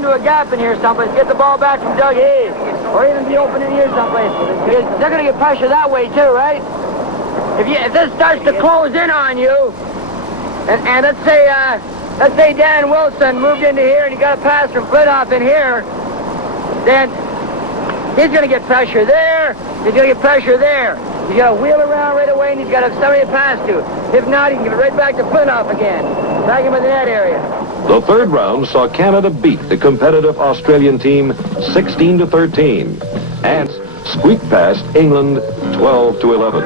into a gap in here someplace. Get the ball back from Doug Hayes. Or even be open in here someplace. Because they're going to get pressure that way too, right? If this starts to close in on you, and let's say Dan Wilson moved into here and he got a pass from Flintoff in here, then he's going to get pressure there. He's going to get pressure there. He's got to wheel around right away, and he's got to have somebody to pass to. If not, he can give it right back to Flintoff again. Back him in the net area. The third round saw Canada beat the competitive Australian team 16-13 and squeak past England 12-11.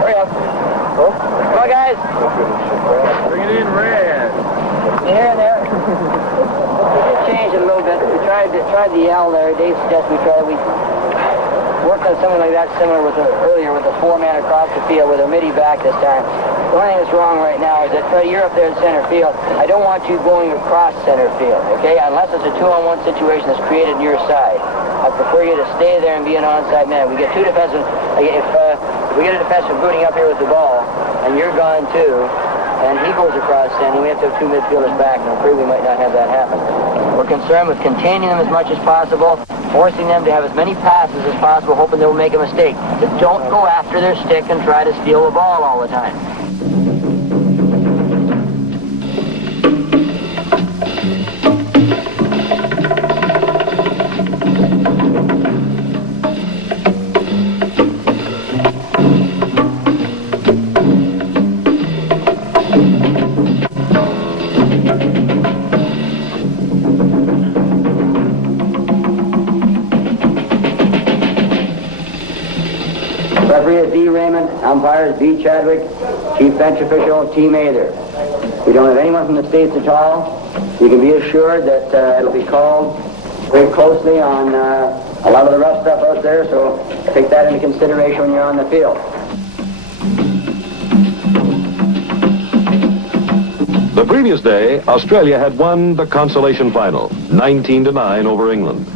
Hurry up. Come on, guys. Bring it in red. Here and there. We did change it a little bit. We tried the L there. Dave suggested we worked on something like that similar earlier with the four-man across the field with a midi back this time. The only thing that's wrong right now is that Freddie, you're up there in center field. I don't want you going across center field, okay? Unless it's a two-on-one situation that's created on your side. I prefer you to stay there and be an onside man. We get two defensemen. If we get a defenseman booting up here with the ball, and you're gone too, and he goes across center, we have to have two midfielders back, and I'm afraid we might not have that happen. We're concerned with containing them as much as possible, forcing them to have as many passes as possible, hoping they'll make a mistake. But don't go after their stick and try to steal the ball all the time. Referee is D. Raymond, umpires B. Chadwick, chief bench official T. Mather. We don't have anyone from the States at all. You can be assured that it'll be called very closely on a lot of the rough stuff out there, so take that into consideration when you're on the field. The previous day, Australia had won the consolation final, 19-9 over England.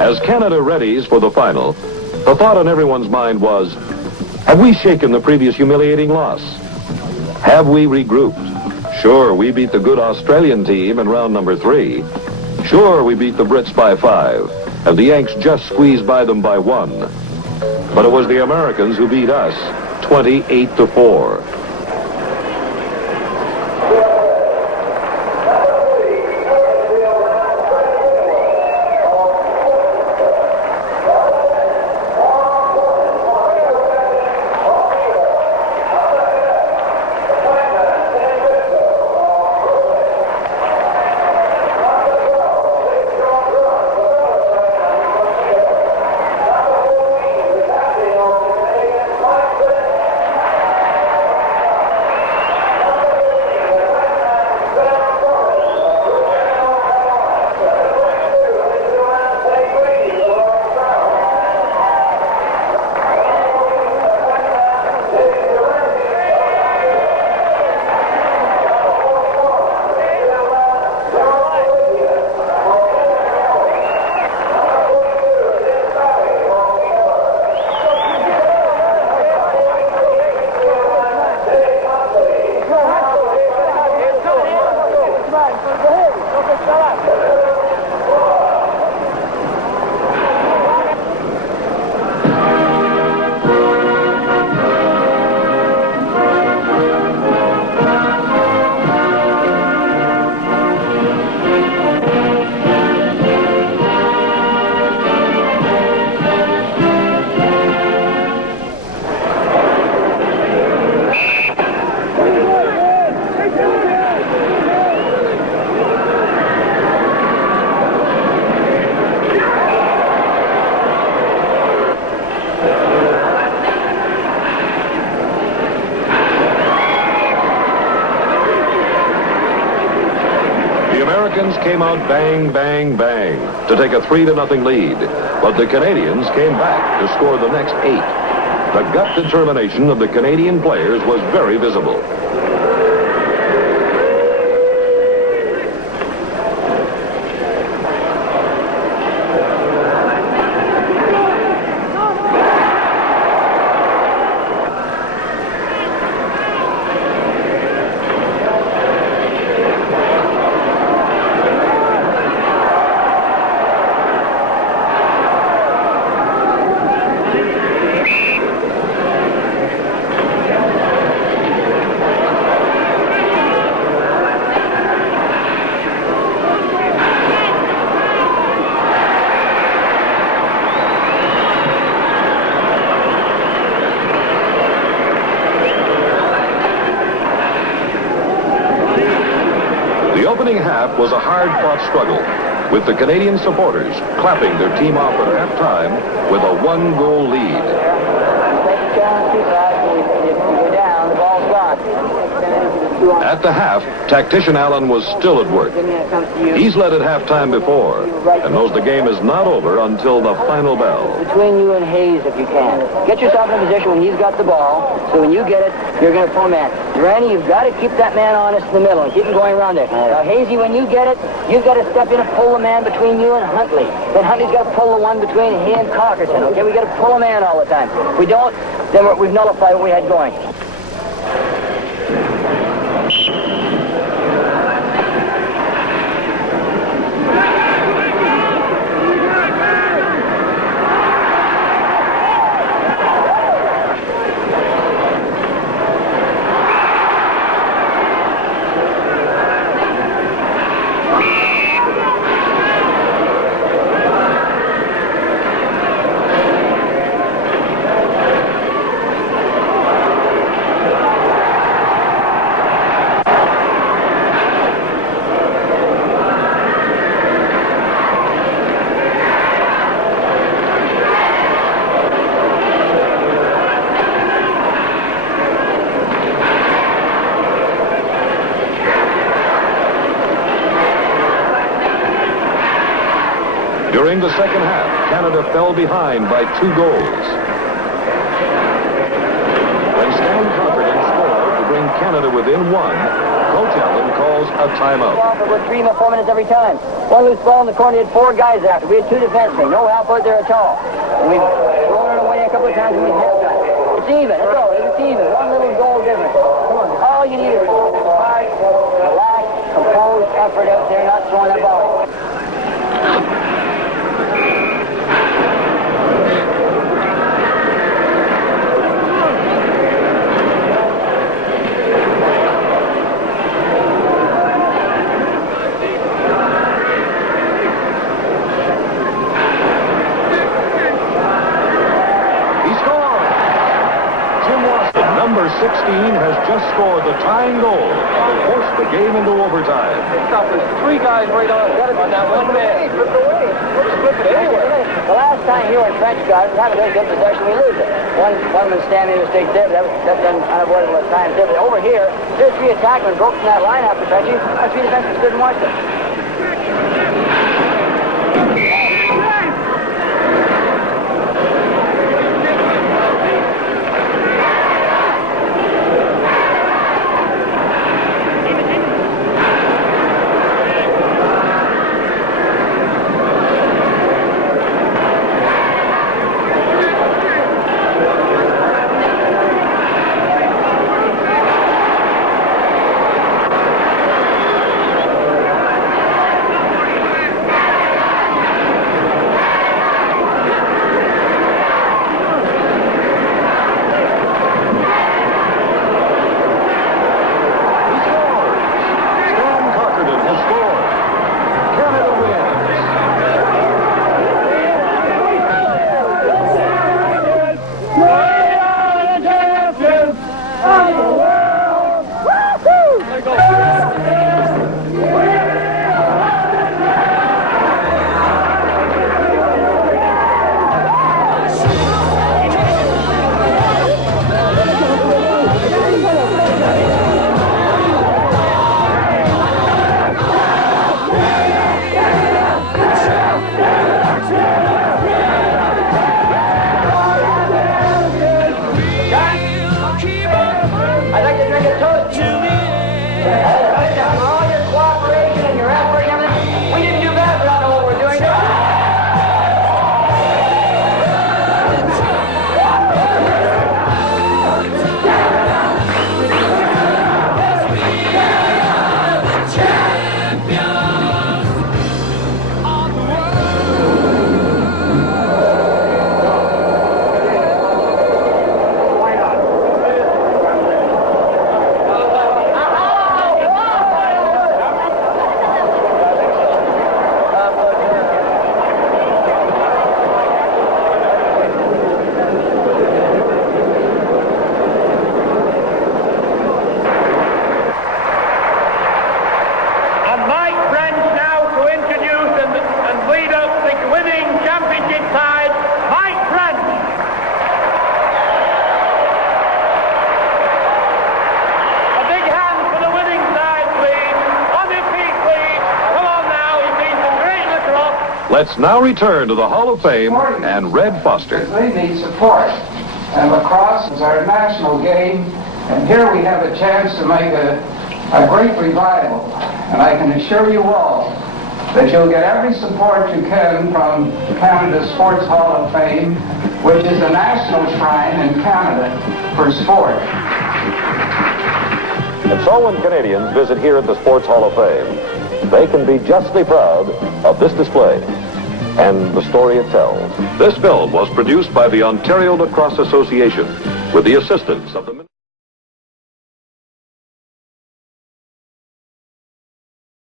As Canada readies for the final, the thought on everyone's mind was, have we shaken the previous humiliating loss? Have we regrouped? Sure, we beat the good Australian team in round number 3. Sure, we beat the Brits by 5, and the Yanks just squeezed by them by 1. But it was the Americans who beat us 28-4. Came out bang, bang, bang to take a 3-0 lead. But the Canadians came back to score the next 8. The gut determination of the Canadian players was very visible. opening half was a hard-fought struggle, with the Canadian supporters clapping their team off at halftime with a one-goal lead. Take the challenge too fast. If you go down, the ball's gone. At the half, tactician Allen was still at work. He's led at halftime before and knows the game is not over until the final bell. Between you and Hayes, if you can. Get yourself in a position when he's got the ball, so when you get it, you're going to pull a man. Randy, you've got to keep that man honest in the middle and keep him going around there. Now, Hazy, when you get it, you've got to step in and pull the man between you and Huntley. Then Huntley's got to pull the one between he and Cockerton, okay? We got to pull a man all the time. If we don't, then we've nullified what we had going. During the second half, Canada fell behind by 2 goals. When Stan Cockerton scored to bring Canada within 1, Coach Allen calls a timeout. We're 3 or 4 minutes every time. One loose ball in the corner, he had 4 guys after. We had 2 defensemen. No help out there at all. And we've thrown it away a couple of times and we have done. It's even. That's all. It's even. One little goal difference. Come on. All you need is hard, relaxed, composed effort out there, not throwing that ball. Number 16 has just scored the tying goal to force the game into overtime. There's 3 guys right on that one man. Flip it away. Flip it anyway. The last time here in French guard, we have a very good possession, we lose it. One man standing mistake there, but that's done unavoidable at times. But over here, there's 3 attackmen broke from that line after Frenchie. Our 3 defensemen stood and watched them. Let's now return to the Hall of Fame and Red Foster. They need support. And lacrosse is our national game. And here we have a chance to make a great revival. And I can assure you all that you'll get every support you can from Canada's Sports Hall of Fame, which is a national shrine in Canada for sport. And so when Canadians visit here at the Sports Hall of Fame, they can be justly proud of this display and the story it tells. This film was produced by the Ontario Lacrosse Association with the assistance of the